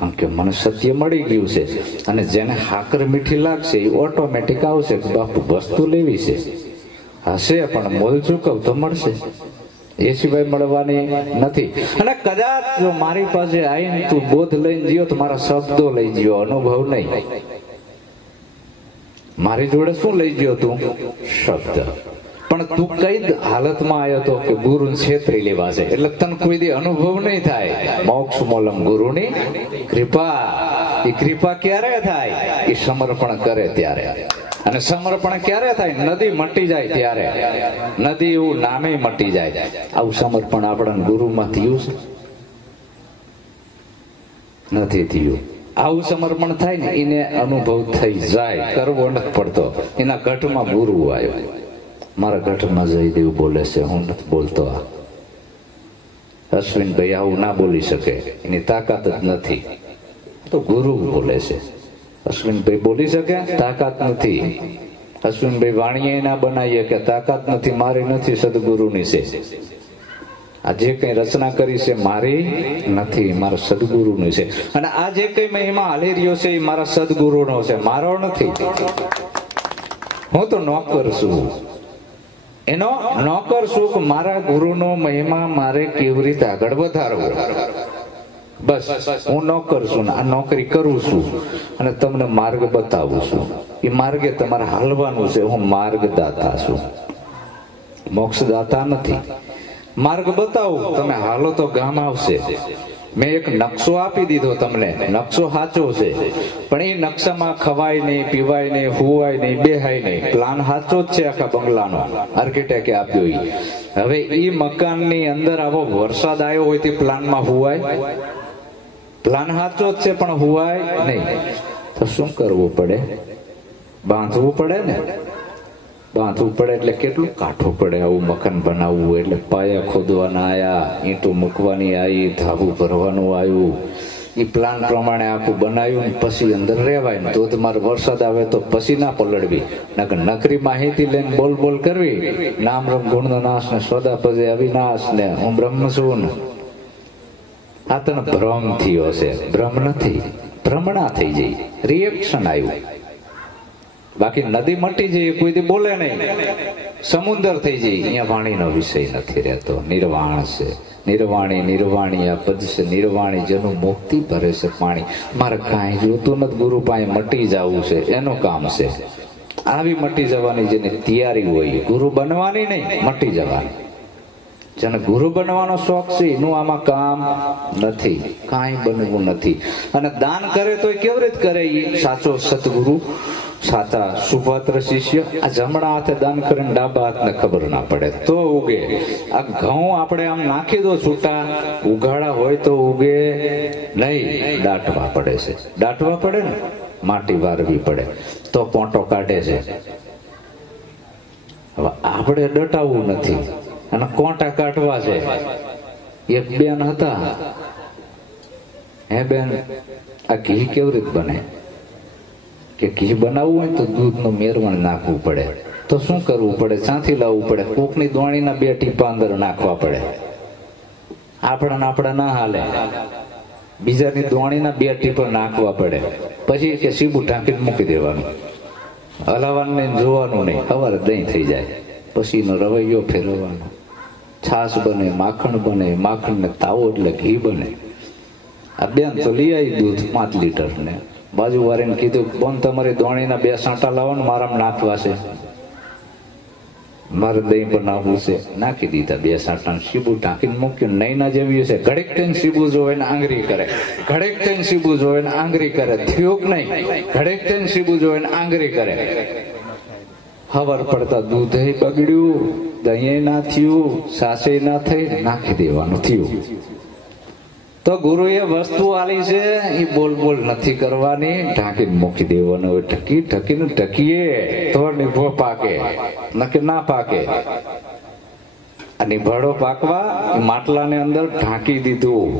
આમ કે મને સત્ય મળી ગયું છે, અને જેને હાકર મીઠી લાગશે એ ઓટોમેટિક આવશે કે બાપુ વસ્તુ લેવી છે, હશે પણ મોલ ચૂકવ તો મળશે, એ સિવાય મળવાની નથી. અને કદાચ જો મારી પાસે આવીને તું બોધ લઈને જીઓ તો મારા શબ્દો લઈ જીઓ, અનુભવ નહીં. મારી જોડે શું લઈ ગયો તું? શબ્દ. પણ તું કઈ હાલતમાં આવ્યો તો કે ગુરુ છેતરી લેવા છે, એટલે તને કોઈ દી અનુભવ નહીં થાય. મોક્ષ મોલમ ગુરુની કૃપા. એ કૃપા ક્યારે થાય? એ સમર્પણ કરે ત્યારે. અને સમર્પણ ક્યારે થાય? નદી મટી જાય ત્યારે. નદી એવું નામે મટી જાય. આવું સમર્પણ આપણા ગુરુમાં થયું છે? નથી થયું. આવું સમર્પણ થાય ને એને અનુભવ થઈ જાય, કરવો નથી પડતો. એના ઘટમાં ગુરુ આવ્યો. મારા ઘટમાં જયદેવ બોલે છે, હું નથી બોલતો. અશ્વિનભાઈ આવું ના બોલી શકે, એની તાકાત જ નથી. તો ગુરુ બોલે છે. અશ્વિનભાઈ બોલી શકે? તાકાત નથી. અશ્વિનભાઈ વાણીએ ના બનાવીએ કે તાકાત નથી, મારી નથી, સદગુરુની છે. આ જે કઈ રચના કરી છે મારી નથી, મારા સદગુરુની છે. અને આ જે કઈ મહિમા હાલી રહ્યો છે એ મારા સદગુરુનો છે, મારો નથી. હું તો નોકર છું, એનો નોકર છું કે મારા ગુરુનો મહિમા મારે કેવી રીતે આગળ વધારવો. બસ હું નોકર છું ને આ નોકરી કરું છું અને તમને માર્ગ બતાવું છું. એ માર્ગે તમારે હાલવાનું છે. હું માર્ગદાતા છું, મોક્ષદાતા નથી. માર્ગ બતાવું, તમે હાલો તો ગામ આવશે. મેં એક નકશો આપી દીધો તમને, નકશો સાચો છે, પણ એ નકશામાં ખવાય નહીં, પીવાય નહીં, હુવાય નહીં, બેહાય નહીં. પ્લાન સાચો જ છે આખા બંગલાનો, આર્કિટેક્ટે આપ્યો. હવે એ મકાનની અંદર આવો વરસાદ આવ્યો હોય તે પ્લાનમાં હુવાય? પ્લાન સાચો જ છે પણ હુવાય નહીં. તો શું કરવું પડે? બાંધવું પડે ને. બાંધવું પડે એટલે કેટલું કાઠું પડે આવું મકાન બનાવવું. એટલે પાયા ખોદવાના આયા, ઈંટો મૂકવાની આવી, ધાબુ ભરવાનું આવ્યું. એ પ્લાન પ્રમાણે આખું બનાવ્યું. પછી અંદર રહેવાય ને ધોધમાર વરસાદ આવે તો પછી ના પલળવી. નકરી માહિતી લઈને બોલ બોલ કરવી, નામ રમ ગુણ નો નાશ ને સ્વદા પદે અવિનાશ ને હું બ્રહ્મ છું ને. આ તને ભ્રમ થયો છે, ભ્રમ નથી. ભ્રમણા થઈ જઈ, રિએક્શન આવ્યું. બાકી નદી મટી જાય કોઈ દી બોલે નહીં. સમુદ્ર થઈ જાય, અહીંયા વાણીનો વિષય નથી રહેતો. નિર્વાણ છે, નિર્વાણી નિર્વાણી આ પદ છે. નિર્વાણી જેનું મુક્તિ ભરે છે પાણી. મારે કાંઈ જોતું નથી, ગુરુ પાસે મટી જવું છે, એનું કામ છે. આવી મટી જવાની જેની તૈયારી હોય, ગુરુ બનવાની નહીં, મટી જવાની. જેને ગુરુ બનવાનો શોખ છે એનું આમાં કામ નથી, કાંઈ બનવું નથી. અને દાન કરે તો કેવી રીતે કરે? એ સાચો સદગુરુ, સાચા સુપાત્ર શિષ્ય. આ જમણા હાથે દાન કરે ને ડાબા હાથને ખબર ના પડે તો ઉગે. આ ઘઉં આપણે આમ નાખી દો છૂટા, ઉઘાડા હોય તો ઉગે નહીં, દાટવા પડે છે. દાટવા પડે ને, માટી વારવી પડે તો પોંટો કાઢે છે. હવે આપણે દટાવવું નથી અને કોંટા કાઢવા છે. એક બેન હતા, હે બેન આ ઘી કેવી રીતે બને? કે ઘી બનાવવું હોય તો દૂધનું મેરવણ નાખવું પડે. તો શું કરવું પડે? ચાંથી લાવવું પડે. કોકની દોણીના 2 ટીપા અંદર નાખવા પડે. આપણા ના હાલે, બીજાની દોણીના 2 ટીપા નાખવા પડે. પછી કે સીબું ઢાંકીને મૂકી દેવાનું, હલાવવાનું નહીં, જોવાનું નહીં. સવારે દહીં થઈ જાય. પછી એનો રવૈયો ફેરવવાનો. છાશ બને, માખણ બને, માખણ ને તાવો એટલે ઘી બને. આ બેન તો લઈ આવી દૂધ 5 લીટર ને બાજુ વાળીને કીધું, બોન તમારી દોણીના 2 સાંટા લાવવાનું, મારામાં નાખવા છે, મારે દહીં બનાવવું છે. નાખી દીધા 2 સાંટા, સીબું ઢાંકીને મૂક્યું. નહીં ના જેવી છે. ઘડીક થઈને સીબું જોવે ને આંગળી કરે, ઘડીક થઈને સીબું જોવે ને આંગળી કરે. થયું કે નહીં? ઘડીક થઈને સીબું જોવે ને આંગળી કરે. હવાર પડતા દૂધ બગડ્યું, દહીં ના થયું, સાસે ના થઈ, નાખી દેવાનું થયું. તો ગુરુએ વસ્તુ આલી છે એ બોલ બોલ નથી કરવાની, ઢાંકીને મૂકી દેવાનું. ઢકી ઢકીને ઢકીએ તો નિભો પાકે, નકે ના પાકે. આ નિભાડો પાકવા એ માટલાને અંદર ઢાંકી દીધું,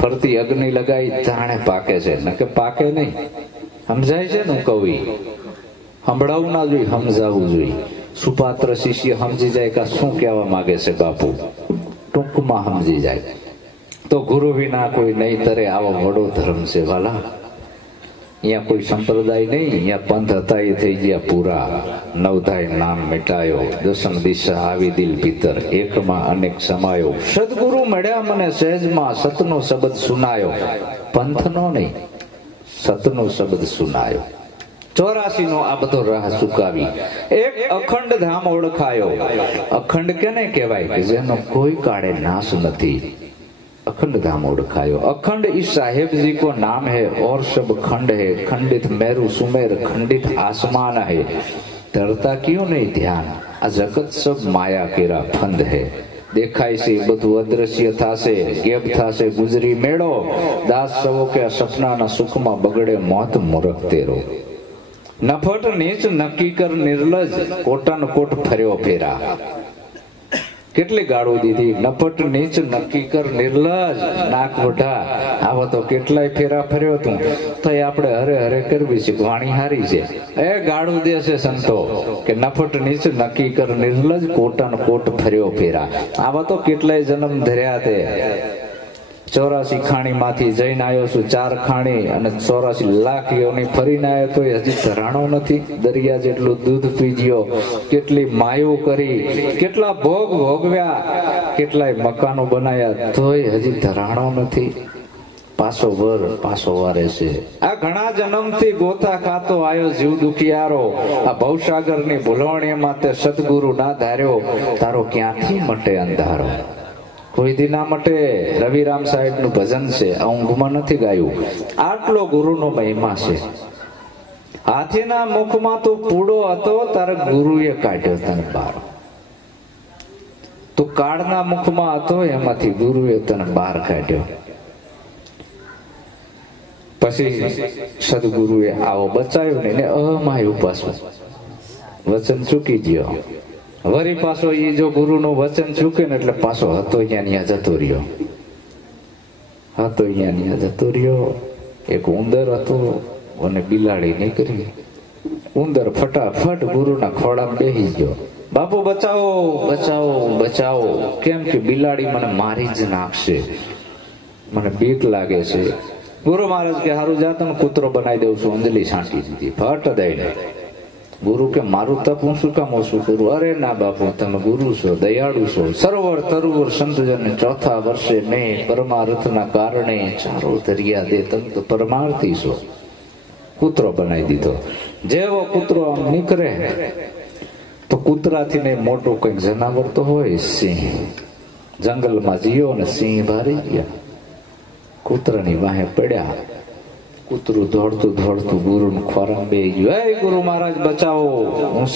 ફરતી અગ્નિ લગાવી, જાણે પાકે છે, નકે પાકે નહીં. સમજાય છે ને? હું કહું સંભળાવું ના જોઈએ, સમજાવવું જોઈએ. સુપાત્ર શિષ્ય સમજી જાય કે શું કહેવા માંગે છે બાપુ, ટૂંકમાં સમજી જાય. તો ગુરુ વિના કોઈ નહીં તરે, આવો વડો ધર્મ છે વાલા. અહીંયા કોઈ સંપ્રદાય નહીં, અહીંયા પંથ હતા એ થઈ ગયા પૂરા. નવધાય નામ મિટાયો, દસમ દિશા આવી દિલ ભીતર, એકમાં અનેક સમાયો. સદગુરુ મળ્યા મને સહેજમાં, સતનો શબ્દ સુનાયો. પંથનો નહીં, સતનો શબ્દ સુનાયો. 84 નો આ બધો રાહ ચુકાવી એક અખંડ ધામ ઓળખાયો. અખંડ કેને કહેવાય? કે જેનો કોઈ કાળે નાશ નથી. अखंड धाम ओढ़खायो. अखंड इस साहेब जी को नाम है और सब खंड है. खंडित मेरु सुमेर खंडित आसमान है. धरता क्यों नहीं ध्यान, आ जगत सब माया केरा फंद है. देखाय से બધું અદ્રશ્ય થાશે, ગેપ થાશે ગુજરી મેળો. દાસ સવો કે સપનાના સુખમાં બગડે મોત મૂરખ તેરો. નફટ નીચ નક્કી કર નિર્લજ, કોટન કોટ ફર્યો ફેરા. કેટલી ગાળો દીધી. નફટ નીચ નક્કી કર નિર્લજ, નાક વઢા. આવો તો કેટલાય ફેરા ફર્યો તું, તો આપણે હરે હરે કરવી છે. વાણી હારી છે એ ગાળું દેશે સંતો કે નફટ નીચ નક્કી કર નિર્લજ, કોટન કોટ ફર્યો ફેરા. આવા તો કેટલાય જન્મ ધર્યા તે. 84 ખાણી માંથી જઈને આવ્યો છું, 4 ખાણી અને 84 લાખ યોની ફરીને આવ્યો તો હજી ધરાણો નથી. દરિયા જેટલું દૂધ પી ગયો, કેટલી માયો કરી, કેટલા ભોગ ભોગવ્યા, કેટલાય મકાનો બનાયા, તોય હજી ધરાણો નથી. પાછો વારે છે. આ ઘણા જન્મથી ગોતા ખાતો આવ્યો જીવ દુખિયારો. આ ભવસાગરની ભૂલવણીમાં તે સદગુરુ ના ધાર્યો. તારો ક્યાંથી મટે અંધારો. કોઈ દી ના મટે. રવિરામ સાહેબ નું ભજન છે, આ ઊંઘમાં નથી ગાયું. આટલો ગુરુનો મહિમા છે. હાથીના મુખમાં તો પૂડો હતો, તારા ગુરુએ કાઢ્યો તને બહાર. તું કાળના મુખમાં હતો, એમાંથી ગુરુએ તને બહાર કાઢ્યો. પછી સદગુરુએ આવો બચાવ્યો ને અમાયું. પાછું વચન ચૂકી ગયો. વરી પાછો એ જો ગુરુ નું વચન ચૂકે ને એટલે પાછો હતો અહીંયા જતો રહ્યો. એક ઉંદર હતો અને બિલાડી નીકળી. ઉંદર ફટાફટ ગુરુના ખોળામાં બેસી ગયો. બાપુ બચાવો બચાવો બચાવો. કેમ કે બિલાડી મને મારી જ નાખશે, મને બીક લાગે છે. ગુરુ મહારાજ કે હારું જા, તને કૂતરો બનાવી દઉં છું. અંજલિ છાંટી દીધી ફટ દઈને. ગુરુ કે મારું તપ હું શું કામ ઓછું કરું? અરે ના બાપુ, તમે ગુરુ છો, દયાળુ છો. સરોવર તરુવર સંતજન 4થા વર્ષે નહીં, પરમાર્થના કારણે ચારો દરિયા દે, તમે તો પરમાર્થી છો. કૂતરો બનાવી દીધો. જેવો કૂતરો આમ નીકળે તો કૂતરાથી ને મોટું કઈક જનાવર તો હોય, સિંહ. જંગલમાં જીયો ને સિંહ ભારી ગયા. કૂતરાની વાહે પડ્યા. કૂતરું દોડતું દોડતું ગુરુ ખોરામાં બે ગયું. હે ગુરુ મહારાજ બચાવો, હું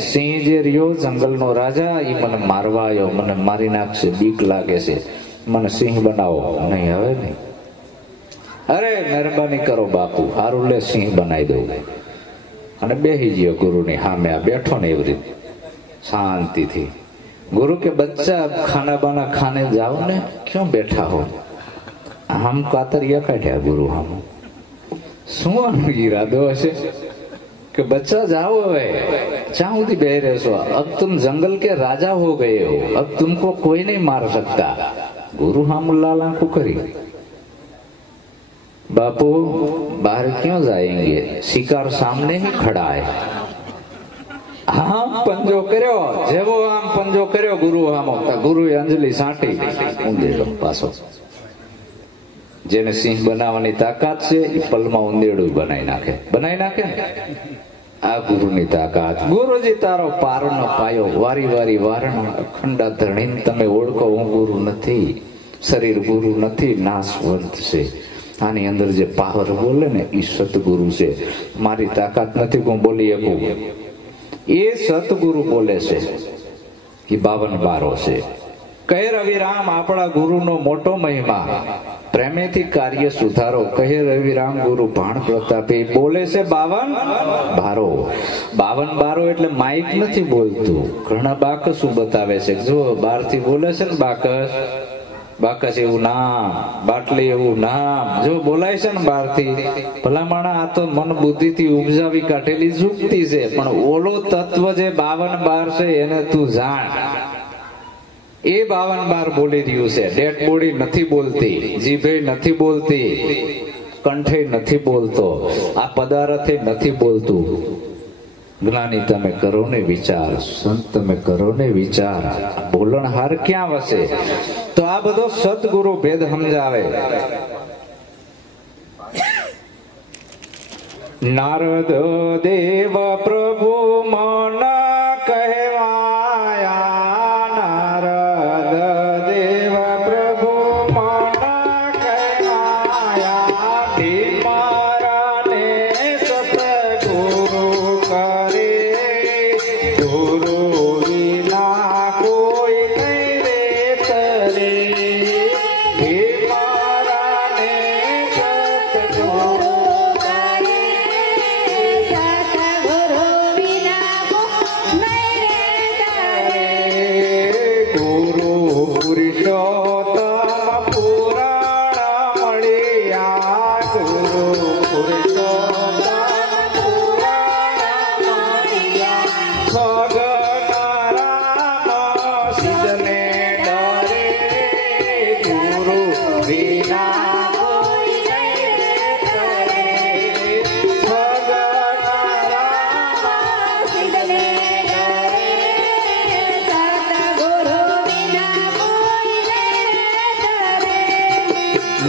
સિંહ જે રહ્યો જંગલનો રાજા, એ મને મારવા આવ્યો, મને મારી નાખશે, બીક લાગે છે, મને સિંહ બનાવો. નહીં, હવે નહીં. અરે મહેરબાની કરો બાપુ, હારું લે સિંહ બનાવી દઉં. અને બેસી ગયો ગુરુની સામે. આ બેઠો ને એવી રીતે શાંતિથી. ગુરુ કે બચ્ચા ખાના બાના ખાને જાઓ ને, ક્यों બેઠા હો? આમ કાતરિયા કાઢ્યા ગુરુ. આમ શું આનો ઈરાદો હશે કે બચ્ચા જાઓ, હવે જ્યાં સુધી બે રહેશો, अब तुम जंगल के राजा हो गए हो, अब तुमको कोई नहीं मार सकता. गुरु हम लाल आंखों करी. बापू बाहर क्यों जाएंगे, शिकार सामने ही खड़ा है. આમ પંજો કર્યો, જેવો આમ પંજો કર્યો ગુરુ આમ, ગુરુએ અંજલિ છાંટી, ઊંધેડો પાછો. જેને સિંહ બનાવવાની તાકાત છે એ પલમાં ઊંધેડું બનાવી નાખે. આ ગુરુની તાકાત. ગુરુજી તારો પારનો પાયો, વારી વારી વારણ અખંડા ધણીને તમે ઓળખો. હું ગુરુ નથી, શરીર ગુરુ નથી, નાશવંત છે. આની અંદર જે પાવર બોલે ને એ સતગુરુ છે. મારી તાકાત નથી હું બોલી શકું, એ સતગુરુ બોલે છે. એ 52 બારો છે. કહે રવિરામ આપણા ગુરુનો મોટો મહિમા, પ્રેમેથી કાર્ય સુધારો. કહે રવિરામ ગુરુ ભાણ પ્રતાપે. બોલે છે 52 બારો. 52 બારો એટલે માઇક નથી બોલતું. ઘણા બાકસું બતાવે છે. જો બહારથી બોલે છે ને બાકસ એવું નામ, બાટલી એવું નામ, જો બોલાય છે ને બહારથી, ભલામણા આ તો મન બુદ્ધિ થી ઉપજાવી કાઢેલી જુક્તિ છે. પણ ઓલો તત્વ જે 52 બાર છે એને તું જાણ. એ 52 બાર બોલી રહ્યું છે. ડેડ બોડી નથી બોલતી, જીભે નથી બોલતી, કંઠે નથી બોલતો, આ પદાર્થે નથી બોલતું. જ્ઞાની તમે કરો ને વિચાર, સંત તમે કરો ને વિચાર, બોલણહાર ક્યાં વસે? તો આ બધો સદગુરુ ભેદ સમજાવે. નારદ દેવ પ્રભુ મન કહેવાયા, નારદ દેવ પ્રભુ મન કહેવાયા, ધીમારાને સતગુરુ કરે, ગુરુ વિના કોઈ નહીં રે તરે, ધીમારાને સતગુરુ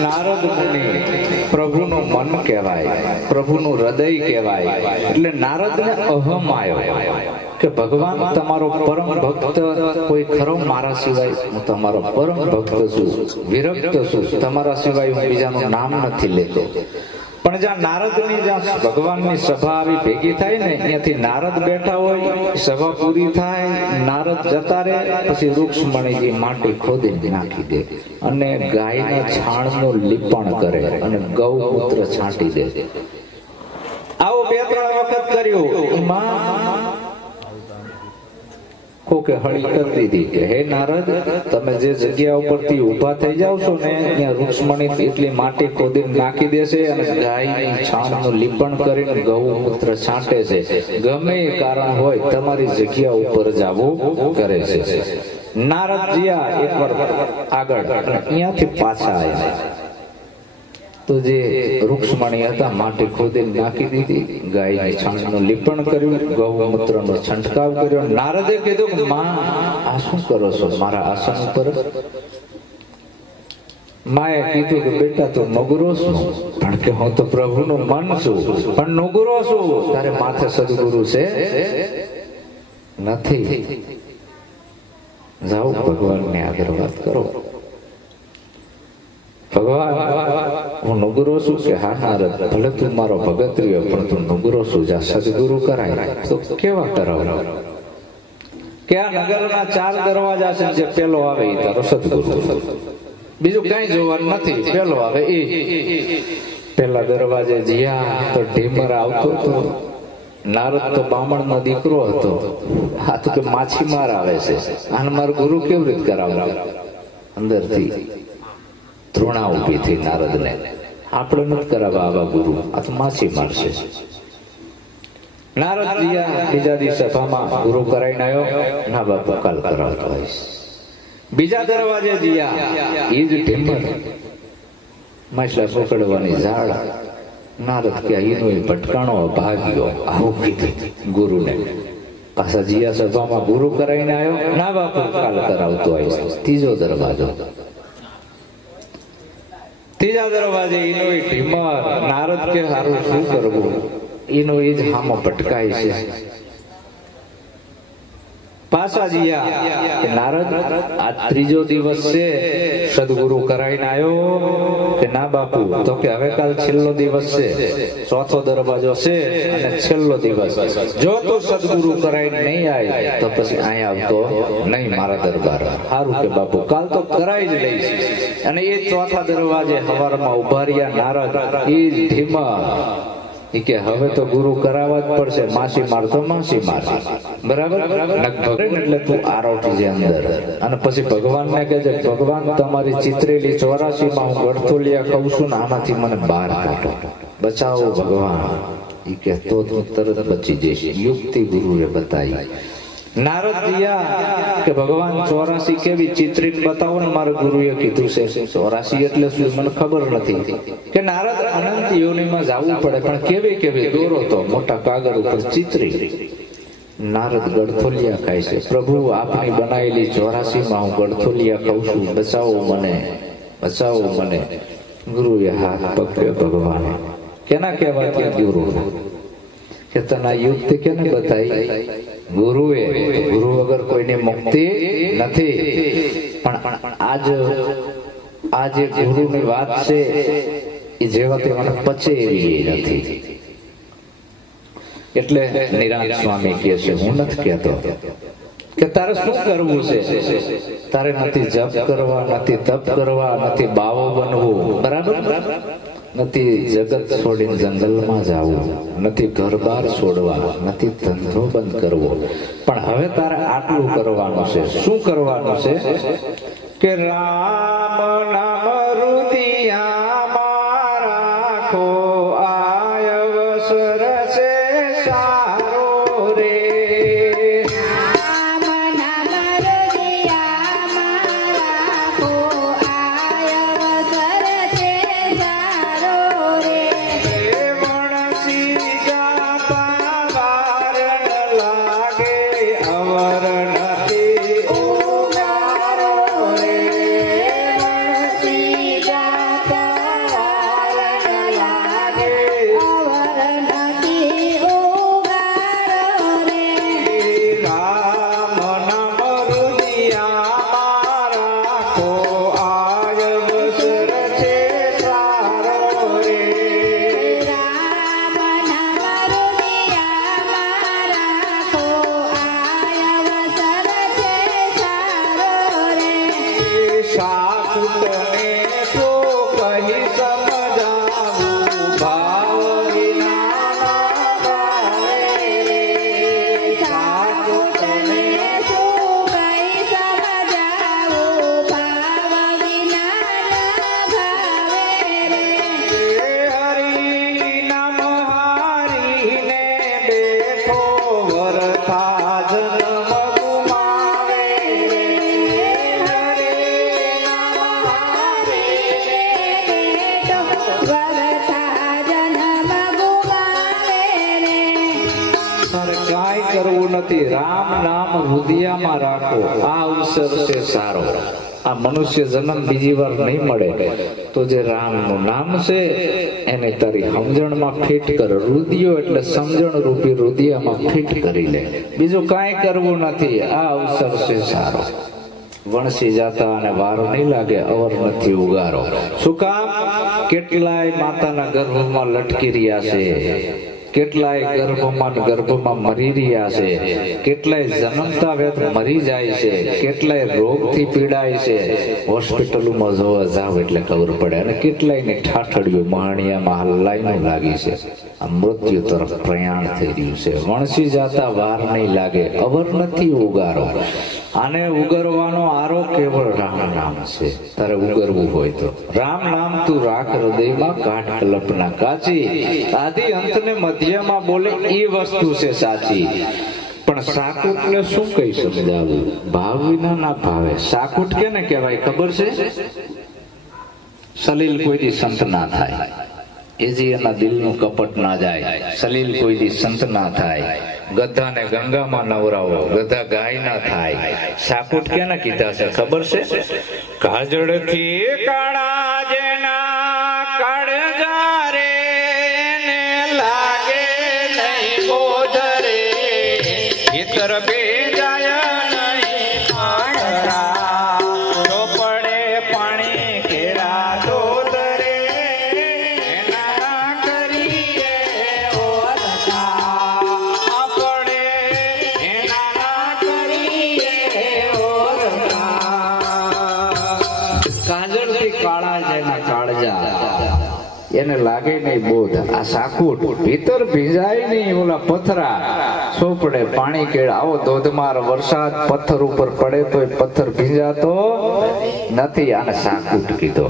નારદ મુનિ પ્રભુનું મન કહેવાય, પ્રભુનું હૃદય કહેવાય. એટલે નારદને અહમ આવ્યો કે ભગવાન તમારો પરમ ભક્ત કોઈ ખરો મારા સિવાય? હું તમારો પરમ ભક્ત છું, વિરક્ત છું, તમારા સિવાય હું બીજાનું નામ નથી લેતો. પણ જ્યાં નારદની જ્યાં ભગવાનની સભા આવી ભેગી થાય ને, ત્યાંથી નારદ બેઠા હોય, સભા પૂરી થાય, નારદ જતા રહે, પછી રૂક્ષ્મણીજી માટી ખોદી નાખી દે અને ગાયના છાણનું લીપણ કરે અને ગૌમૂત્ર છાંટી દે. આવું 2-3 વખત કર્યું. કોકે હળી કરી દીધી કે હે નારદ, તમે જે જગ્યા ઉપરથી ઉભા થઈ જાવ છો ને, ત્યાં રૂક્ષ્મણી એટલી માટી ખોદી નાખી દેશે અને ગાયની છાણનું લીપણ કરીને ગૌમૂત્ર છાંટે છે. ગમે એ કારણ હોય, તમારી જગ્યા ઉપર જ આવું કરે છે. નારદ જીયા એકવાર આગળ, ત્યાંથી પાછા આવ્યા તો જે રૂક્ષ્મણી હતા માટી ખોદી નાખી દીધી, ગાયની છાણનું લીપણ કર્યું, ગૌમૂત્રનો છંટકાવ કર્યો. નારદે કીધું કે માં, આ શું કરો છો મારા આસન ઉપર? માએ કીધું કે બેટા તું નગરો છું, કારણ કે હું તો પ્રભુનું મન છું, પણ નગરો છું, તારે માથે સદગુરુ છે નથી. જાઓ ભગવાનને આગળ વાત કરો. ભગવાન, હું નુગરો છું કે હા નારદ, ભલે તું મારો ભગત રહ્યો, પણ તું નુગરો છું, જા સદગુરુ કરાય. તો કેવા કરાવ? કે આ નગરના 4 દરવાજા છે, જે પેલો આવે એ તારો સદગુરુ, બીજું કઈ જોવાનું નથી. પેલો આવે એ. પેલા દરવાજે જ્યાં તો ઢીમર આવતો હતો. નારદ તો બામણ નો દીકરો હતો, આ તો કે માછીમાર આવે છે, આને મારો ગુરુ કેવી રીતે કરાવે? અંદરથી ધૃણા ઉભી થઈ નારદને, આપણે નથી કરાવવા આવા ગુરુ, આ તો માછીમાર છે. નારદ બીજા દિવસે સભામાં ગુરુ કરાઈને આવ્યો, ના બાપુ કાલ કરાવતો આવીશ. બીજા દરવાજે જીયા, એ જ ઢીમર માછલા પકડવાની ઝાડ. નારદ કે એનો ભટકાણો ભાગ્યો, આવું કીધું ગુરુને. પાછા જીયા સભામાં ગુરુ કરાઈને આવ્યો, ના બાપુ કાલ કરાવતો આવીશ. ત્રીજો દરવાજો, ત્રીજા દરવાજે એનો ઢીમર. નારદ કે હારું શું કરવું? એનો એ જ હામો ભટકાય છે. પાછા જીયા, નારદ આ ત્રીજો દિવસ છે, સદગુરુ કરાઈને આવ્યો કે ના બાપુ? તો કે હવે કાલ છેલ્લો દિવસ છે, ચોથો દરવાજો છે અને છેલ્લો દિવસ. જો તું સદગુરુ કરાઈને નહીં આવે તો પછી અહીંયા આવતો નહીં મારા દરબાર. સારું કે બાપુ, કાલ તો કરાઈ જ લઈશ. અને એ ચોથા દરવાજે સવારમાં ઉભા રહ્યા નારદ, એ ધીમા કે હવે તો ગુરુ કરાવવા જ પડશે. માસી માર તો માસી માર, બરાબર? એટલે તું આરોટી છે અંદર. અને પછી ભગવાનને કહે છે, ભગવાન તમારી ચિત્રેલી 84 હું ગળથોલિયા ખાઉં છું ને, આમાંથી મને બહાર કાઢો, બચાવો ભગવાન. એ કે તો તરત બચી જઈશ. યુક્તિ ગુરુએ બતાવી. નારદ જીયા કે ભગવાન 84 કેવી ચિત્રિત બતાવો ને, મારા ગુરુએ કીધું છે 84 એટલે શું મને ખબર નથી. કે નારદ અનંત યોનિમાં જવું પડે, પણ કેવી કેવી દોરો તો મોટા કાગળ ઉપર ચિત્રી. નારદ ગળથોલિયા ખાય છે. પ્રભુ આપની બનાવેલી 84 હું ગળથોલિયા ખાઉં છું, બચાવો મને, બચાવો મને. ગુરુએ હાથ પકડ્યો ભગવાને. કેના કહેવાથી ગુરુ કે તના યુક્તિ કેને બતાવી? ગુરુએ. ગુરુ વગર કોઈની મુક્તિ નથી. પણ આ જે ગુરુની વાત છે એ જેવાથી મને પચે એવી નથી. એટલે નિરાંત સ્વામી કહે છે, હું નથી કહેતો કે તારે શું કરવું છે. તારે નથી જપ કરવા, નથી તપ કરવા, નથી બાવો બનવું, બરાબર, નથી જગત છોડીને જંગલમાં જવું, નથી ઘર બાર છોડવા, નથી ધંધો બંધ કરવો. પણ હવે તારે આટલું કરવાનું છે. શું કરવાનું છે? કે રામ નામ હૃદયમાં રાખો, આય અવસર છે સારો રે. રામ નામ હૃદયમાં રાખો, આ અવસર છે સારો. આ મનુષ્ય જન્મ બીજી વાર નહીં મળે, તો જે રામ નું નામ છે એને તારી સમજણમાં ફિટ કર. હૃદયો એટલે સમજણ રૂપી હૃદયમાં ફિટ કરી લે. બીજું કાંઈ કરવું નથી. આ અવસર છે સારો. વણસી જાતા અને વાર નહીં લાગે, અવર નથી ઉગારો. શું કામ? કેટલાય માતાના ગર્ભમાં લટકી રહ્યા છે, કેટલાય ગર્ભમાં મરી રહ્યા છે, કેટલાય જન્મતા વેત મરી જાય છે, કેટલાય રોગથી પીડાય છે. હોસ્પિટલોમાં જોવા જાવ એટલે ખબર પડે. અને કેટલાય ની ઠાઠડીઓ માણિયામાં હલાઈનું લાગી છે. આ મૃત્યુ તરફ પ્રયાણ થઈ રહ્યું છે. વણસી જાતા વાર નહીં લાગે, અવર નથી ઉગારો. આને ઉગરવાનો આરો કેવળ રામ નામ છે. તારે ઉગરવું હોય તો રામ નામ તું રાખ હૃદયમાં, કાઢ કલ્પના કાચી. આદિ અંતને મધ્યમાં બોલે એ વસ્તુ છે સાચી. પણ સાકુટ ને શું કઈ સમજાવું? ભાવ વિના ના ભાવે. સાકુટ કેને કહેવાય ખબર છે? સલીલ કોઈથી સંત ના થાય, એજી એના દિલનું કપટ ના જાય. સલીલ કોઈથી સંત ના થાય. ગધાને ગંગામાં નવરાવો, ગધા ગાય ના થાય. સાકુટ કેને કીધા છે ખબર છે? કાજળથી કાળા જેના કાળજા રે, ને લાગે નહીં બોધ રે, ભીતર બેજાય નહીં પાણરા, તો પડે પાણી કેરા દોધ રે, એના કરીએ ઓરતા. એને લાગે નહીં બોધ. આ સાકુટ ભીતર ભીંજાય નહીં ઓલા પથરા, સોપડે પાણી કેળ. આવો ધોધમાર વરસાદ પથ્થર ઉપર પડે તો પથ્થર ભીંજાતો નથી. આને સાકુટ કીધો.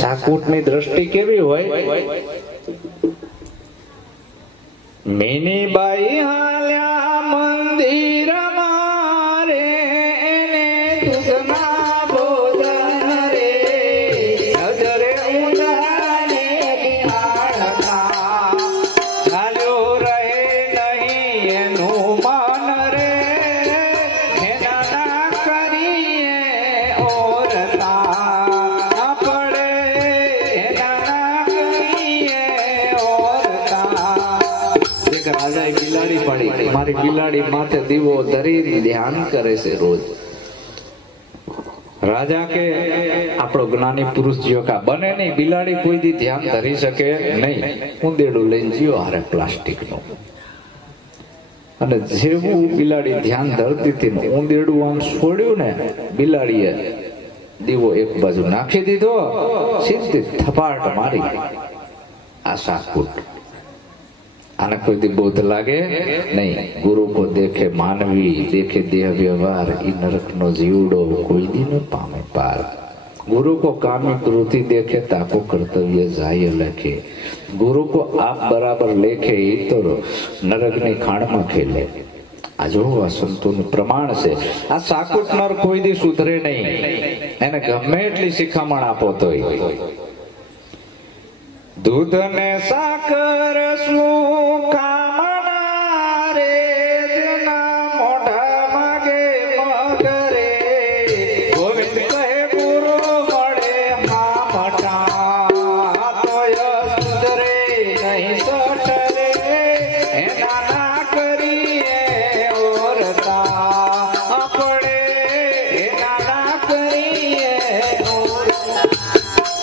સાકુટ ની દ્રષ્ટિ કેવી હોય? મીનીબાઈ હાલ્યા મંદ પડી. મારી બિલાડી માથે દીવો ધરી ધ્યાન કરે છે રોજ. રાજા કે આપણો જ્ઞાની પુરુષ જીવો કા બને નહીં, બિલાડી કોઈ દી ધ્યાન ધરી શકે નહીં. ઉંદેડું લઈને જીવો હારે પ્લાસ્ટિક નું. અને જેવું બિલાડી ધ્યાન ધરતી હતી, ઉંદેડું આમ છોડ્યું ને, બિલાડીએ દીવો એક બાજુ નાખી દીધો, સીધી થપાટ મારી. આ શાકુટ આને કોઈ દી બોધ લાગે નહીં. ગુરુ કો દેખે માનવી, દેખે દેહ વ્યવહાર, ઈ નરક નો જીવડો કોઈ દી ન પામે પાર. गुरु को कामी क्रोधी देखे ताको कर्तव्य जाय लखे. गुरु को आप बराबर लेखे तो नरक ने खाण में खेले. आ जो आ संतों प्रमाण से आ साकुट नर कोई दी सुधरे नहीं. એને ગમે એટલી શિખામણ આપો તોય. दूध ने साकर શું કામના રે, જેના મોઢા માગે મગરે. ગોવિંદ કહે ગુરુ મળે હામટા, તોય સુધરે નહીં સટરે. એના ના કરીએ ઓરતા પડે, એના ના કરીએ.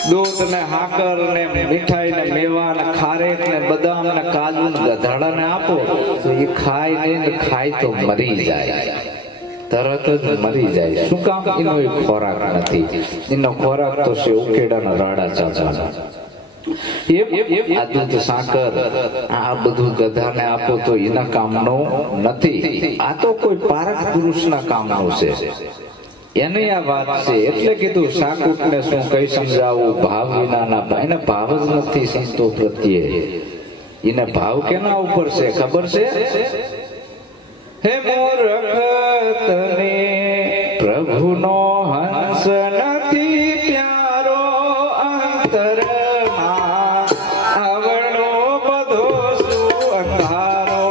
दूध ने हाकर ने मिठाई ने मेवा ने खारेक ने बदाम ने काजू ने गधाड़ा ने आपो तो ये खाय नहीं, खाय तो मरी जाए, तरत ज मरी जाए. શું કામ? એનો ખોરાક નથી. એનો ખોરાક તો છે ઉકેડાના રાડા ચાચા. આ દૂધ સાકર આ બધું ગધાને આપો તો એના કામનો નથી. આ તો કોઈ પારક પુરુષના કામનું છે. એની આ વાત છે. એટલે કીધું શાકુટ ને શું કઈ સમજાવું, ભાવ વિનાના. એને ભાવ જ નથી સંતો પ્રત્યે. એને ભાવ કેના ઉપર છે ખબર છે? હે મૂર્ખ તને પ્રભુનો હંસ નથી પ્યારો, અંતરમાં આવડો બધો શું અંધારો.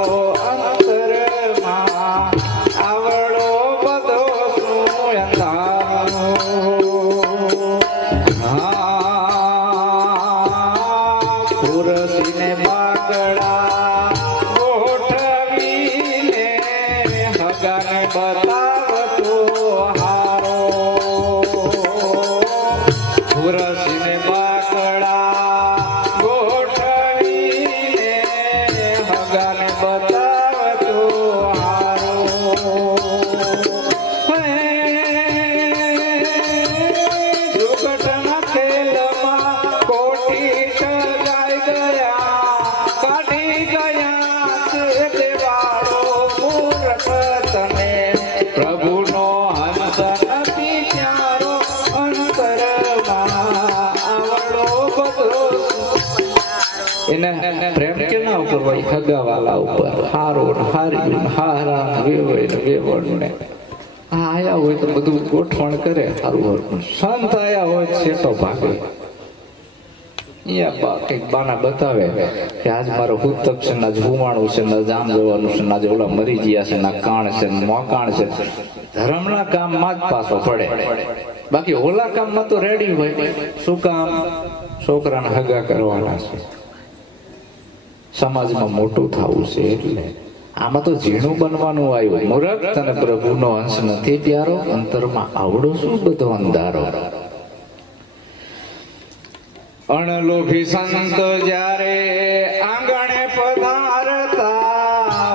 અંતરમાં આવડો બધો શું અંધારો. ખુરશીને બાકડા ગોઠવીને હગાને બતાવતો હારો. ખુરશીને બાકડા ગોઠવીને હગાને બતાવતો હારો. દુર્ઘટના ખેલમાં કોટી સગાઈ ગયા, કાઢી ગયા છે દેવાળો. મૂર્ખ તને પ્રભુનો હંસ નથી પ્યારો, અંતરમાં આવડો બધો. એને પ્રેમ કેના ઉપર હોય? હગાવાલા ઉપર. હારો હાર્યું હારા વેવણ ને આયા હોય તો બધું ગોઠવણ કરે. સારું સંત આયા હોય છેટો ભાગે. કઈક બાના બતાવે કે આજ મારો હુતક છે, ના હુવાણું છે, ના જામ જવાનું છે, ના ઓલા મરી ગયા છે, ના કાણ છે, મોકાણ છે. ધર્મના કામમાં જ પાછો પડે. બાકી ઓલા કામમાં તો રેડી હોય. શું કામ? છોકરાને હગા કરવાના છે, સમાજમાં મોટું થવું છે. એટલે આમાં તો ઝીણું બનવાનું આવ્યું. મૂર્ખ તને પ્રભુનો અંશ નથી પ્યારો, અંતરમાં આવડો શું બધો અંધારો. અણલોભી સંત જ્યારે આંગણે પધારતા,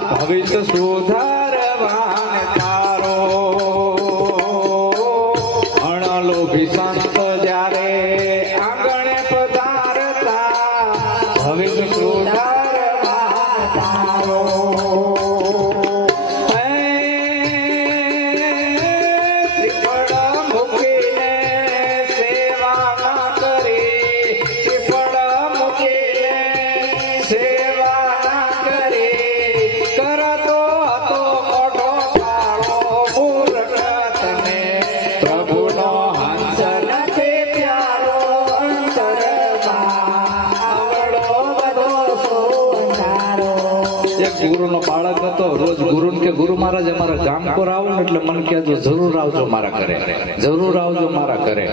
ભવિષ્ય સુધારવાને તારો. અણલોભી સંત જ્યારે આંગણે પધારતા, ભવિષ્ય સુધારવાને તારો. ગુરુનો બાળક હતો. રોજ ગુરુ કે ગુરુ મહારાજ અમારા ગામ પર આવો ને એટલે મને કહેજો જરૂર આવજો મારા ઘરે, જરૂર આવજો મારા ઘરે.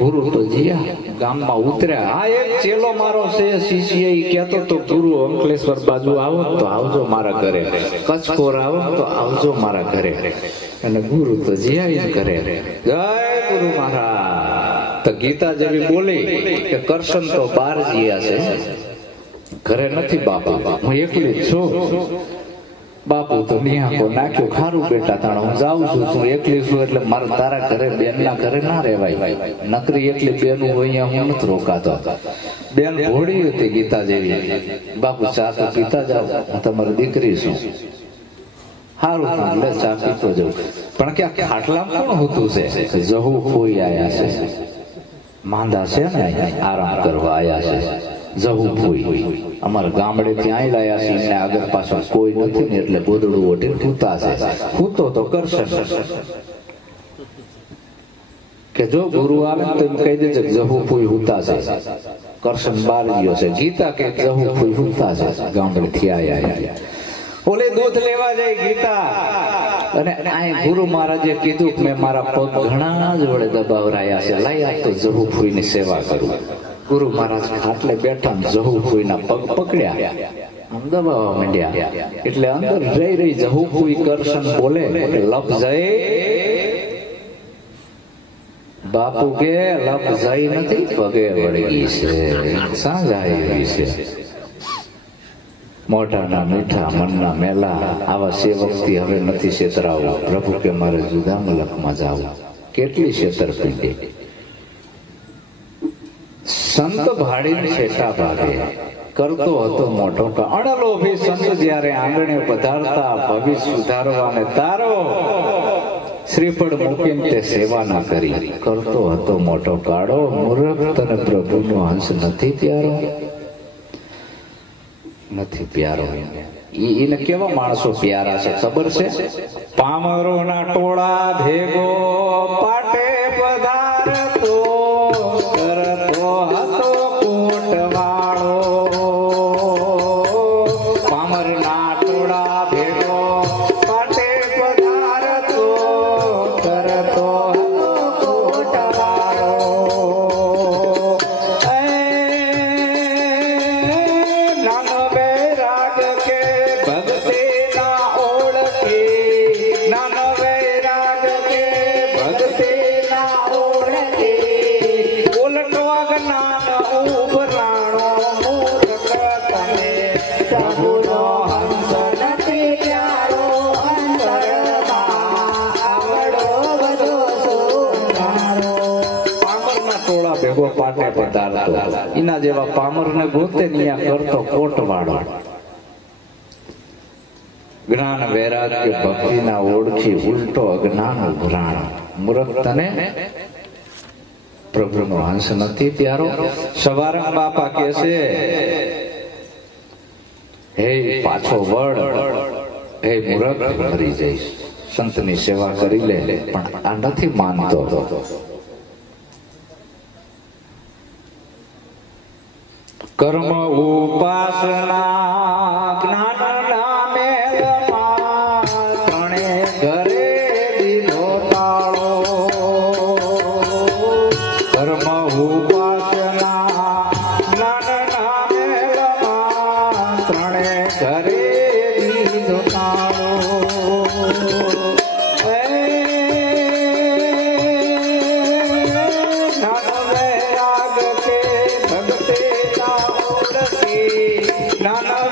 ગુરુ તો જીયા ગામમાં ઉતર્યા. હા, એક ચેલો મારો છે શિષ્ય, એ કહેતો તો ગુરુ અંકલેશ્વર બાજુ આવો તો આવજો મારા ઘરે, કચ્છકોર આવો તો આવજો મારા ઘરે. અને ગુરુ તો જીયા કરે. જય ગુરુ મહારાજ. તો ગીતા જેવી બોલી કે કરશન તો બાર જીયા છે, ઘરે નથી બાપુ, હું એકલી જ છું. બાપુ તો નિહાકો નાખ્યો, ખારું બેટા તાણ હું જાઉં છું, તું એકલી છું એટલે મારે તારા ઘરે બેન ના ઘરે ના રહેવાય. નકરી એટલી બેન હોય અહીંયા હું નથી રોકાતો. બેન ભોળી હતી ગીતા જેવી. બાપુ ચા તો પીતા જાઓ, હું તમારી દીકરી છું. સારું લે ચા પીતો જાઉં. પણ કે ખાટલામાં કોણ હોતું છે? જહુ કોઈ આયા છે, માંદા છે ને, આરામ કરવા આયા છે. જહુ ફૂઈ અમારા ગામડે ત્યાં લાયા છે, એમને આગળ પાછળ કોઈ નથી ને એટલે ગોદડું ઓઢી સૂતા છે. સૂતો તો કરશે કે જો ગુરુ આવે તો એમ કહી દેજે જહુ ફૂઈ સૂતા છે. કરશન બાર ગયો છે. ગીતા કે જહુ ફૂઈ સૂતા છે, ગામડે થી આયા. ઓલે દૂધ લેવા જાય ગીતા, અને આ ગુરુ મહારાજે કીધું કે મેં મારા પગ ઘણા જ વડે દબાવરાયા છે, લાયા તો જહુ ફૂઈ ની સેવા કરું. ગુરુ મહારાજ ખાટલે બેઠા, જહુ ફૂઈ ના પગ પકડ્યા, આમ દબાવવા માંડ્યા. એટલે અંદર રહી રહી જહુ ફૂઈ કરશન બોલે લપ જઈ. બાપુ કે લપ જઈ નથી, પગે વળગી છે. સા જાય એવી છે. મોઢાના મીઠા મનના મેલા, આવા સેવકથી હવે નથી છેતરાવું. પ્રભુ કે મારે જુદા મુલકમાં જાવું. કેટલી છેતરપિંડી. સંત ભાડીને છેટા ભાગે કરતો હતો મોટો અણલોભી સંત જ્યારે આંગણે પધારતા, ભવિષ્ય સુધારવાને તારો શ્રીફળ મૂકીને તે સેવા ના કરી. કરતો હતો મોટો કાળો, મૂર્ખ તને પ્રભુનો હંસ નથી પ્યારો, નથી પ્યારો. એને કેવા માણસો પ્યારા છે ખબર છે? પામરો ના ટોળા ભેગો પાટે પધારતો, કરતો હતો કોટવાળો. પામર ના ટોળા ભેગો પાટે પધારતો, કરતો હતો કોટવાળો. પાટે પધારતો, એના જેવા પામર ને ગોતે કરતો કોટવાળો. જ્ઞાન વૈરાગ્ય ભક્તિ ના ઓળખી ઉલટો અજ્ઞાન ઉભરાણો. મૂર્ખ તને પ્રભુનો હંસ નથી પ્યારો. સવારમ બાપા કે છે, હે પાછો વળ, હે મૂર્ખ મરી જઈશ, સંતની સેવા કરી લે. પણ આ નથી માનતો. કર્મ ઉપાસના જ્ઞાન નામે ત્રણે ઘરે દીધો તાળો. કર્મ ઉપાસના જ્ઞાન નામે ત્રણે ઘરે દીધો તાળો. નાના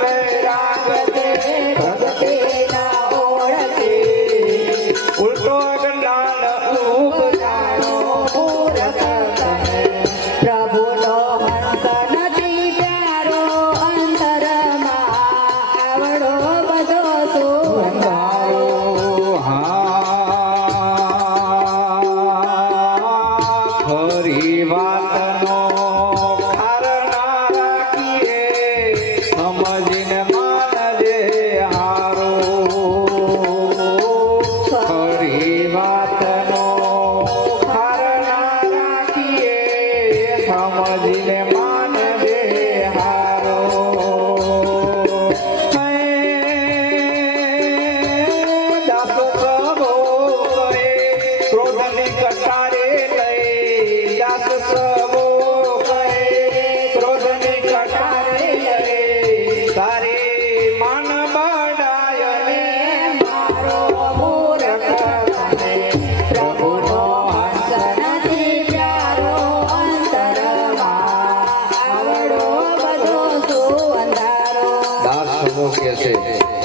કહે છે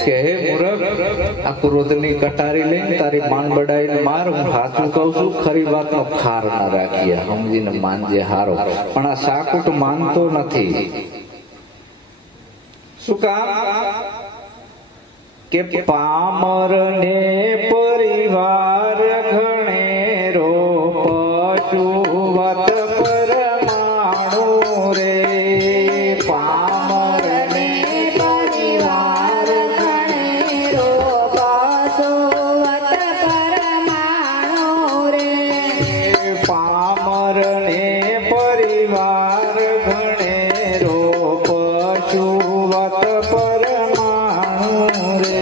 કે હે મૂર્ખ, આ ક્રોધની કટારી લઈને તારી માન બડાઈને માર. હું સાચું કહું છું, ખરી વાતનો ખાર ના રાખીએ, સમજીને માનજે હારો. પણ આ શાકુટ માનતો નથી. શું કામ? કે પામર ને પરિવાર ઘણેરો પશુવત પરમાણુ રે. પામર ને પરિવાર ઘણેરો પશુવત પરમાણુ રે. પામર ને પરિવાર ઘણેરો પશુવત પરમાણુ રે.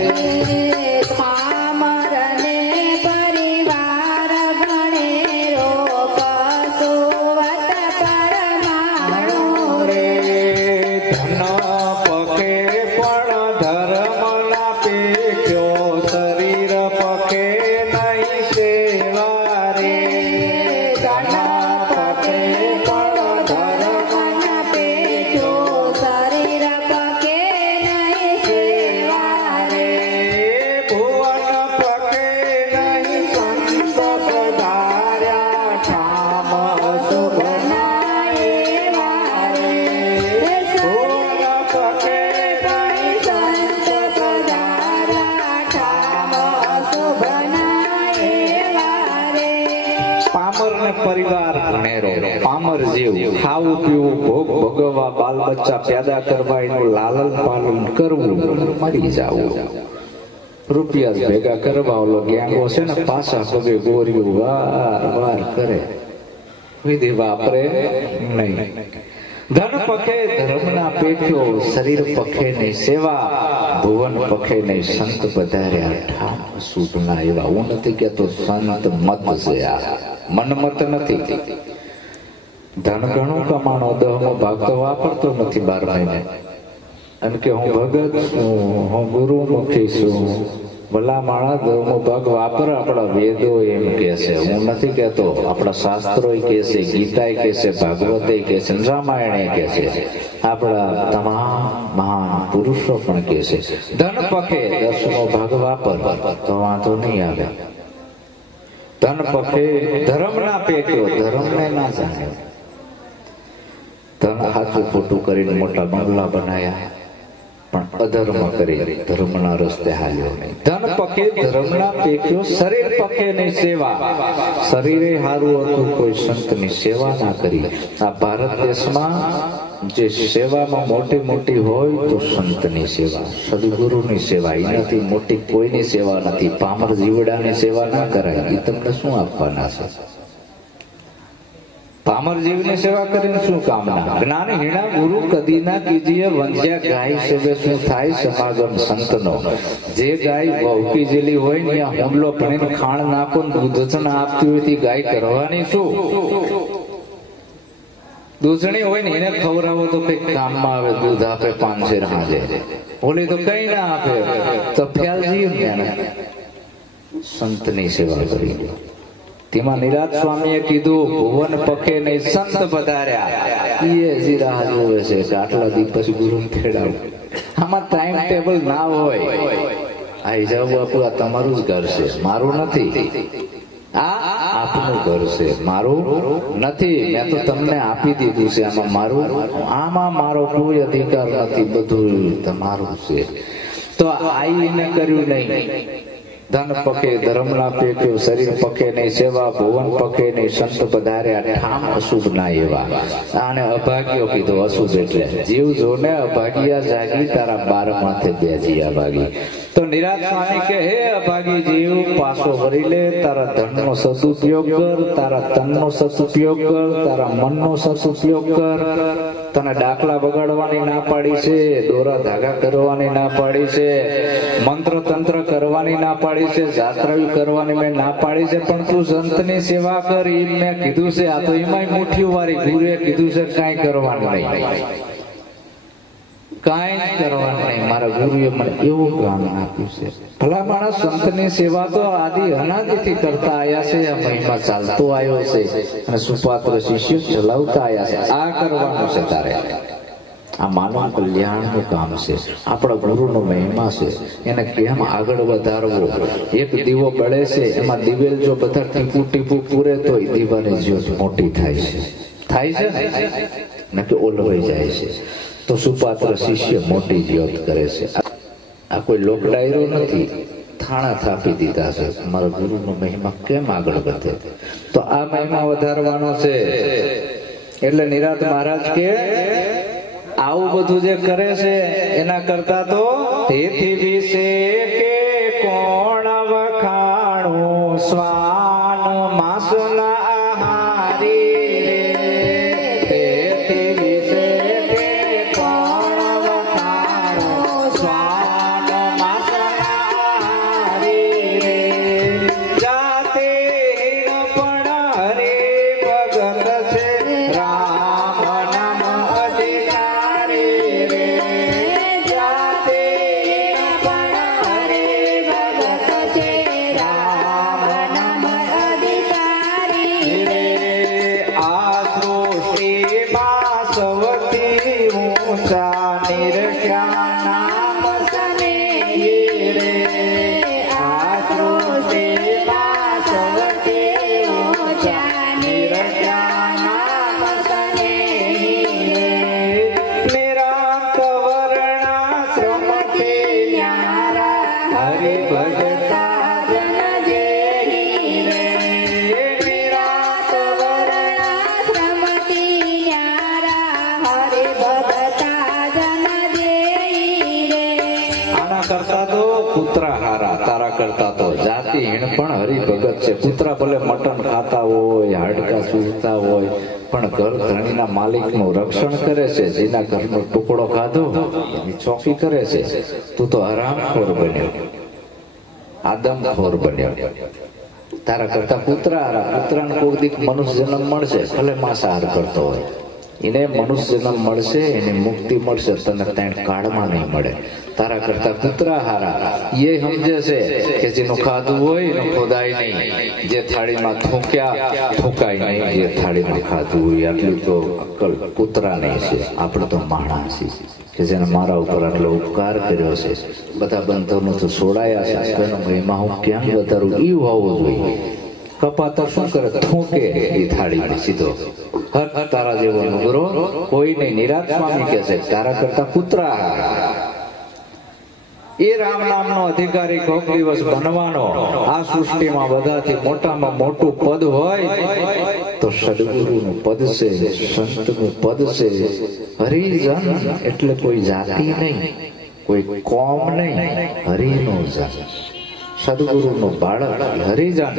પામર ને પરિવાર ઘણેરો પશુવત પરમાણુ રે. ધન પખે પણ ધર્મ ના પેખ્યો, શરીર પખે નહીં સેવા રે. ધન પખે પણ ધર્મ ના પેખ્યો, શરીર પકે નહીં સેવા રે. ભુવન પખે નહીં સંત પધાર્યા, ઠામ શુભ બનાયેલા રે. ભુવન પખે સંત પધાર્યા, ઠામ શુભ બનાયેલા રે. પામર ને પરિવાર ઘણેરો. પામર જીવ ખાવું પીવું ભોગ ભોગવવા બાલ બચ્ચા પેદા કરવા એનું લાલન પાલન કરવું, મરી જાવું, રૂપિયા ભેગા કરવા. ઓલો ગેંગો છે ને પાછા પગે ગોરીઓ વાર વાર કરે, વિધિ વાપરે નહીં. ધન પખે ધર્મના પેઠ્યો, શરીર પખે નહીં સેવા, ભુવન પખે નહીં સંત પધાર્યા, ઠામ સુખના એવા. હું નથી કેતો સંત મત છે, આ મનમત નથી. ધન ઘણું કમાણો, 10મો ભાગ તો વાપરતો નથી 12 મહિને. એમ કે હું ભગત છું, હું ગુરુમુખી છું. ભલા માણસ 10મો ભાગ વાપર. આપણા વેદો એમ કે છે, હું નથી કેતો. આપણા શાસ્ત્રો કે છે, ગીતા કે છે, ભાગવતે કે છે, રામાયણ કે છે, આપણા તમામ મહાન પુરુષો પણ કે છે ધન પખે 10મો ભાગ વાપર તો વાંધો નહીં આવે. ધન પખે ધર્મ ના પેટ્યો, ધર્મ ને ના જાણે. ધન હાથું ખોટું કરીને મોટા બંગલા બનાયા, પણ અધર્મ કરી ધર્મના રસ્તે હાલ્યો નહીં. ધન પકે ધર્મના પેખ્યો, શરીર પકે નહીં સેવા. શરીરે હારું હતું, કોઈ સંતની સેવા ના કરી. આ ભારત દેશમાં જે સેવામાં મોટી મોટી હોય તો સંતની સેવા, સદગુરુની સેવા. એનાથી મોટી કોઈની સેવા નથી. પામર જીવડાની સેવા ના કરાય. એ તમને શું આપવાના છે? પામર જીવની સેવા કરીને શું કામના? જ્ઞાન હીણા ગુરુ કદી ના કીજીએ, વંજ્યા ગાય સેવે શું થાય સમાગમ સંતનો. જે ગાય વહુકી જેલી હોય ને ત્યાં હુંડલો ભણીને ખાણ નાખો ને દૂધ આપતી હોય તે ગાય કરવાની શું? દૂધણી હોય ને એને ખવડાવો તો કઈક કામમાં આવે, દૂધ આપે 5 શેર હાજે. ઓલી તો કઈ ના આપે તો ફેલ જીવ ને. સંતની સેવા કરી. તેમાં નિરાજ સ્વામીએ કીધું ભુવન પખે નહીં સંત પધાર્યા. એ હજી રાહ જોવે છે કે આટલા દિવસ ગુરુ ખેડાવ. આમાં ટાઈમ ટેબલ ના હોય. આઈ જાવ બાપુ, આ તમારું જ ઘર છે, મારું નથી. આ આપનું ઘર છે, મારું નથી. મેં તો તમને આપી દીધું છે. આમાં મારો કોઈ અધિકાર નથી, બધું તમારું છે. તો આઈને કર્યું નહીં. ધન પકે ધર્મના પેખ્યો, શરીર પકે નહીં સેવા, ભુવન પકે નહીં સંત પધાર્યા, ઠામ અશુભ ના એવા. આને અભાગ્યો કીધો. અશુભ એટલે જીવ જોને અભાગ્યા જાગી, તારા 12 માથે બેજી અભાગી. તો નિરાજ સ્વામી કે હે અભાગી જીવ, પાછો વરી લે. તારા ધનનો સદુપયોગ કર, તારા તનનો સદુપયોગ કર, તારા મનનો સદુપયોગ કર. તને દાખલા બગાડવાની ના પાડી છે, દોરા ધાગા કરવાની ના પાડી છે, મંત્ર તંત્ર કરવાની ના પાડી છે, જાત્રાવી કરવાની મેં ના પાડી છે. પણ તું સંતની સેવા કર એ મેં કીધું છે. આ તો એમાંય મુઠ્ઠીઓ વાળી ગુરુએ કીધું છે કાંઈ કરવાનું નહીં, કાંઈ કરવાનું નહીં. મારા ગુરુએ મને એવું જ્ઞાન આપ્યું છે. ભલા માણસ સંતની સેવા તો આદિ અનાદિથી કરતા આવ્યા છે. આ મહિમા ચાલતો આવ્યો છે અને સુપાત્ર શિષ્ય ચલાવતા આવ્યા છે. આ કરવાનું છે તારે. આ માનવ કલ્યાણનું કામ છે, આપણા ગુરુનો મહિમા છે, એને કેમ આગળ વધારવો. એક દીવો બળે છે, એમાં દિવેલ જો બધા ટીપું ટીપું પૂરે તો એ દીવાની જ્યોત મોટી થાય છે ને કે ઓલવાઈ જાય છે. તો સુપાત્ર શિષ્ય મોટી જ્યોત કરે છે. આ કોઈ લોક ડાયરો નથી, થાણા થાપી દીધા છે. મારા ગુરુનો મહિમા કેમ આગળ વધે? તો આ મહિમા વધારવાનો છે. એટલે નિરાત મહારાજ કે આવું બધું જે કરે છે એના કરતા તો તેથી વિશે કે કોણ વખાણું સ્વાન માસના આહારી રે. તેથી વિશે કે કોણ વખાણું સ્વાન માસના આહારી રે. જાતે પણ હરે ભગત છે, રામ નામ અધિકારી રે. જાતે પણ હરે ભગત છે, રામ નામ અધિકારી રે. આ સૃષ્ટિમાં સૌથી ઊંચા નિરખ્યા નામ સ્નેહી રે. આ સૃષ્ટિમાં સૌથી ઊંચા નિરખ્યા નામ સ્નેહી રે. નિરાંત વર્ણાશ્રમથી ન્યારા હરિ ભજતા જન જેહી રે. નિરાત વર્ણાશ્રમથી ન્યારા હરિ ભગતા જન જેહી રે. આના કરતા તો કૂતરા હારા, તારા કરતા તો જાતિહીણ પણ હરિભગત છે. કૂતરા ભલે મટન ખાતા હોય, હાડકા સૂજતા હોય, પણ ઘર ધણીના માલિકનું રક્ષણ કરે છે. જેના ઘરનો ટુકડો ખાધો એની ચોકી કરે છે. તું તો હરામખોર બન્યો, આદમખોર બન્યો. તારા કરતા કૂતરા હારા. કૂતરાને કોઈ દીક મનુષ્ય જન્મ મળશે, ભલે માંસાહાર કરતો હોય, એને મનુષ્ય જન્મ મળશે, એની મુક્તિ મળશે, તને ત્યાં કાળમાં નહીં મળે. તારા કરતા કૂતરા હારા. એ સમજે છે કે જેનું ખાધું હોય એનું ખોદાય નહીં, જે થાળીમાં થૂંકાય નહીં, જે થાળીમાં ખાધું હોય. આટલી તો અક્કલ કૂતરા નહીં છે. આપણે તો માણસ છીએ કે જેને મારા ઉપર આટલો ઉપકાર કર્યો છે. બધા બંધનો તો છોડાયા છે, એનો મહિમા હું કેમ વધારું એ હોવું જોઈએ. કપાતર શું કરે? થૂંકે એ થાળીમાં સીધો. હર તારા જેવો નુગરો કોઈ નહીં. નિરાત સ્વામી કહે છે તારા કરતા કૂતરા હારા. એ રામ નામનો અધિકારી કોક દિવસ બનવાનો. આ સૃષ્ટિમાં બધાથી મોટામાં મોટું પદ હોય તો સદગુરુનું પદ છે, સંતનું પદ છે. હરિજન એટલે કોઈ જાતિ નહીં, કોઈ કોમ નહીં, હરિનો જન, સદગુરુનું બાળક હરિજન.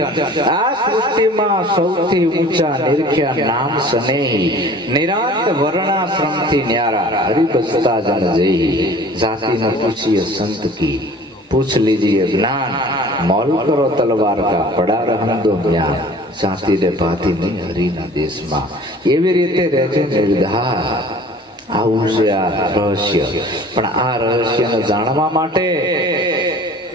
આ સૃષ્ટિમાં સૌથી ઊંચા નિરખ્યા નામ સ્નેહી, નિરાંત વર્ણાશ્રમથી ન્યારા હરિ બસતા જન જઈ. જાતિ ન પૂછીએ સંત કી, પૂછ લીજીએ જ્ઞાન. મોલ કરો તલવાર કા, પડા રહમ દો જ્ઞાન. જાતિ ને ભાતી નહીં હરિના દેશમાં. એવી રીતે રહેજે નિર્ધાર. આવું છે આ રહસ્ય. પણ આ રહસ્યને જાણવા માટે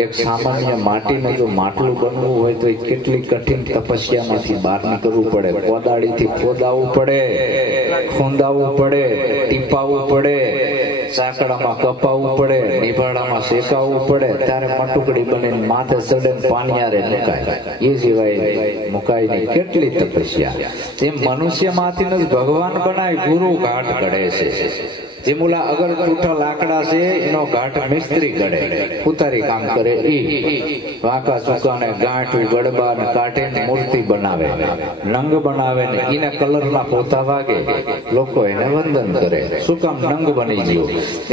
એક સામાન્ય માટીનું જો માટલું બનવું હોય તો કેટલી કઠિન તપસ્યામાંથી બહાર નીકળવું પડે. કોદાળીથી ખોદાવવું પડે, ખૂંદાવવું પડે, ટીપાવવું પડે, સાંકડામાં કપાવવું પડે, નિભાડામાં શેકાવવું પડે, ત્યારે મટુકડી બનીને માથે ચડે પાનિયારે મુકાય. એ સિવાય મુકાય નહીં. કેટલી તપસ્યા. એમ મનુષ્યમાંથી જ ભગવાન બનાય. ગુરુ ઘાટ ઘડે છે. જે મુલા અગર ટૂઠા લાકડા છે એનો ઘાટ મિસ્ત્રી ઘડે, ઉતારી કામ કરે. વાંકા ચૂકાને ગાંઠ ગડબા ને કાઢીને મૂર્તિ બનાવે, નંગ બનાવે ને એને કલરના પોતા વાગે, લોકો એને વંદન કરે. શું કામ? નંગ બની ગયો.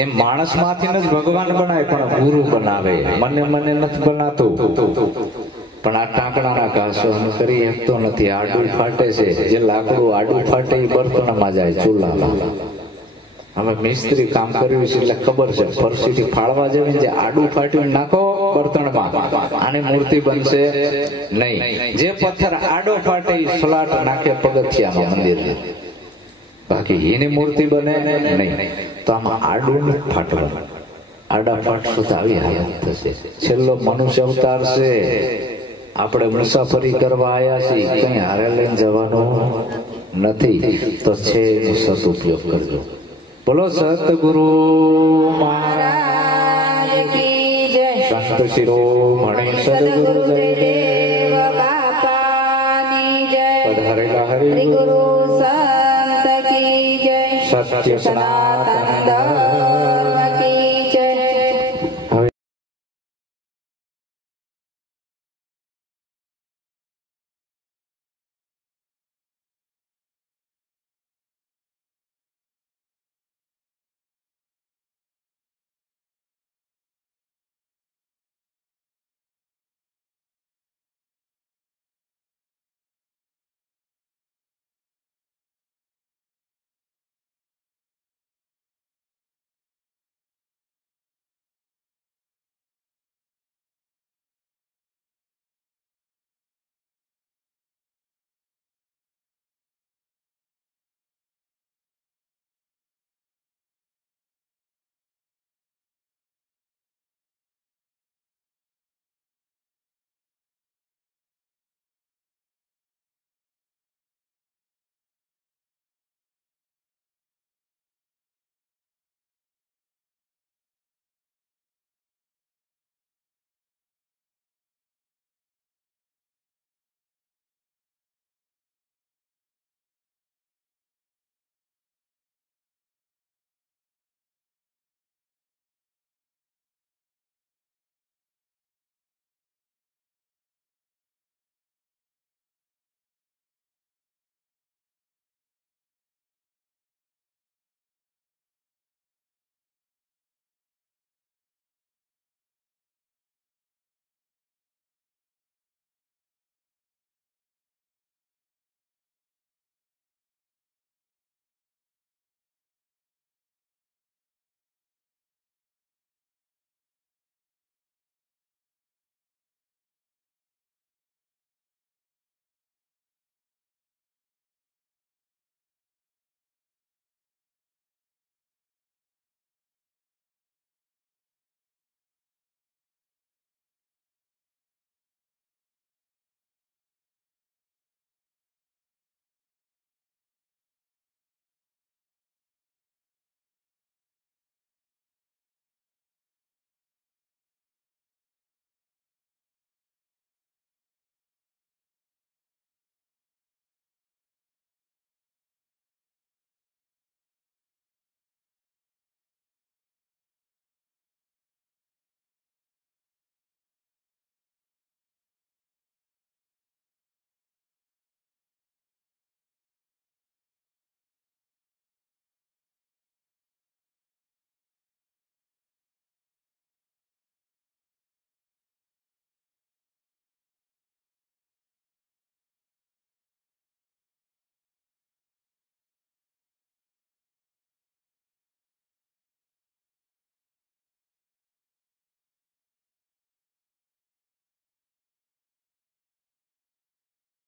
એમ માણસ માંથી જ ભગવાન બનાય, પણ ગુરુ બનાવે. મને નથી બનાતું. પણ આ ટાંકણાના ઘા સહન કરી શકતો નથી. આડું ફાટે છે. જે લાકડું આડું ફાટે એ બર્તનમાં જાય, ચૂલામાં. અમે મિસ્ત્રી કામ કર્યું છે એટલે ખબર છે. ફરસીથી ફાળવા જેવી જે આડું ફાટ્યું નાખો બર્તનમાં, આની મૂર્તિ બનશે નહીં. જે પથ્થર આડો ફાટે એ સલાટ નાખે પગથિયામાં મંદિરમાં, બાકી એની મૂર્તિ બને નહીં. તો આમાં આડું નથી ફાટવાનું. આડા ફાટશો તો આવી હાલત થશે. છેલ્લો મનુષ્ય અવતાર છે. આપણે મુસાફરી કરવા આવ્યા છીએ, કઈ હારે લઈને જવાનું નથી. તો છે એનો સદુપયોગ કરજો. બોલો સતગુરુ મહારાજ કી જય. સંત શિરોમણી સદગુરુ સદગુરુદેવ બાપાની જય. પધારેલા શ્રી હરિગુરુ ગુરુ સંત કી જય. સત્ય સનાતન ધર્મ